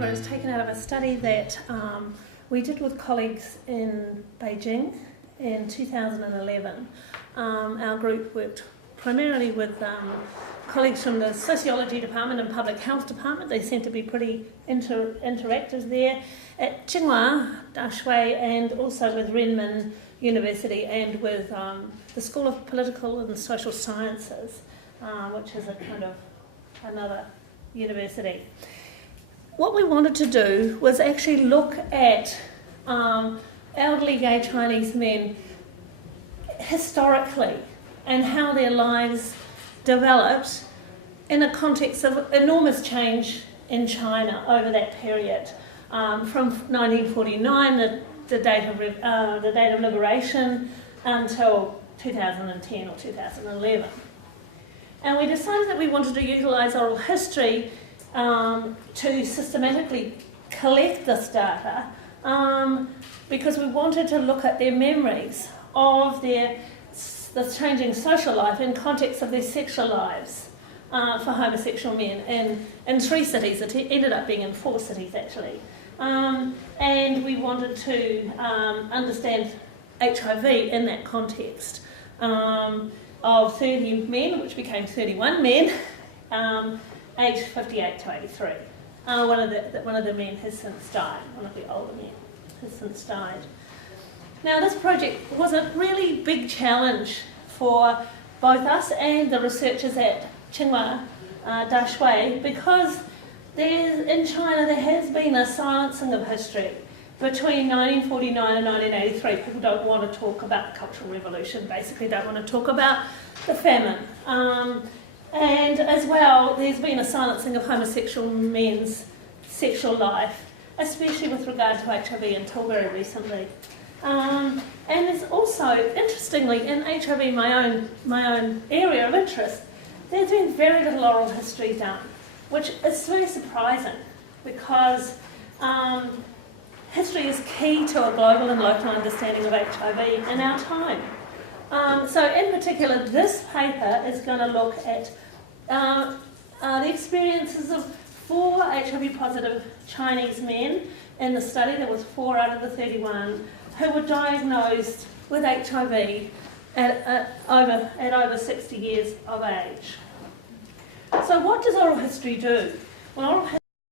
paper is taken out of a study that we did with colleagues in Beijing in 2011. Our group worked primarily with colleagues from the Sociology Department and Public Health Department. They seem to be pretty interactive there at Tsinghua, Dashui, and also with Renmin University and with the School of Political and Social Sciences, which is a kind of another university. What we wanted to do was actually look at elderly gay Chinese men historically and how their lives developed in a context of enormous change in China over that period, from 1949, the date of liberation, until 2010 or 2011. And we decided that we wanted to utilise oral history to systematically collect this data because we wanted to look at their memories of the changing social life in context of their sexual lives for homosexual men in 3 cities. It ended up being in 4 cities actually. And we wanted to understand HIV in that context of 30 men, which became 31 men, aged 58 to 83. One of the men has since died, one of the older men has since died. Now this project was a really big challenge for both us and the researchers at Tsinghua, Dashui, because in China there has been a silencing of history. Between 1949 and 1983, people don't want to talk about the Cultural Revolution, basically don't want to talk about the famine. And as well, there's been a silencing of homosexual men's sexual life, especially with regard to HIV until very recently. And there's also, interestingly, in HIV, my own area of interest, there's been very little oral history done, which is very surprising because history is key to a global and local understanding of HIV in our time. So in particular, this paper is going to look at the experiences of 4 HIV positive Chinese men in the study. There was 4 out of the 31 who were diagnosed with HIV at over 60 years of age. So what does oral history do? Well,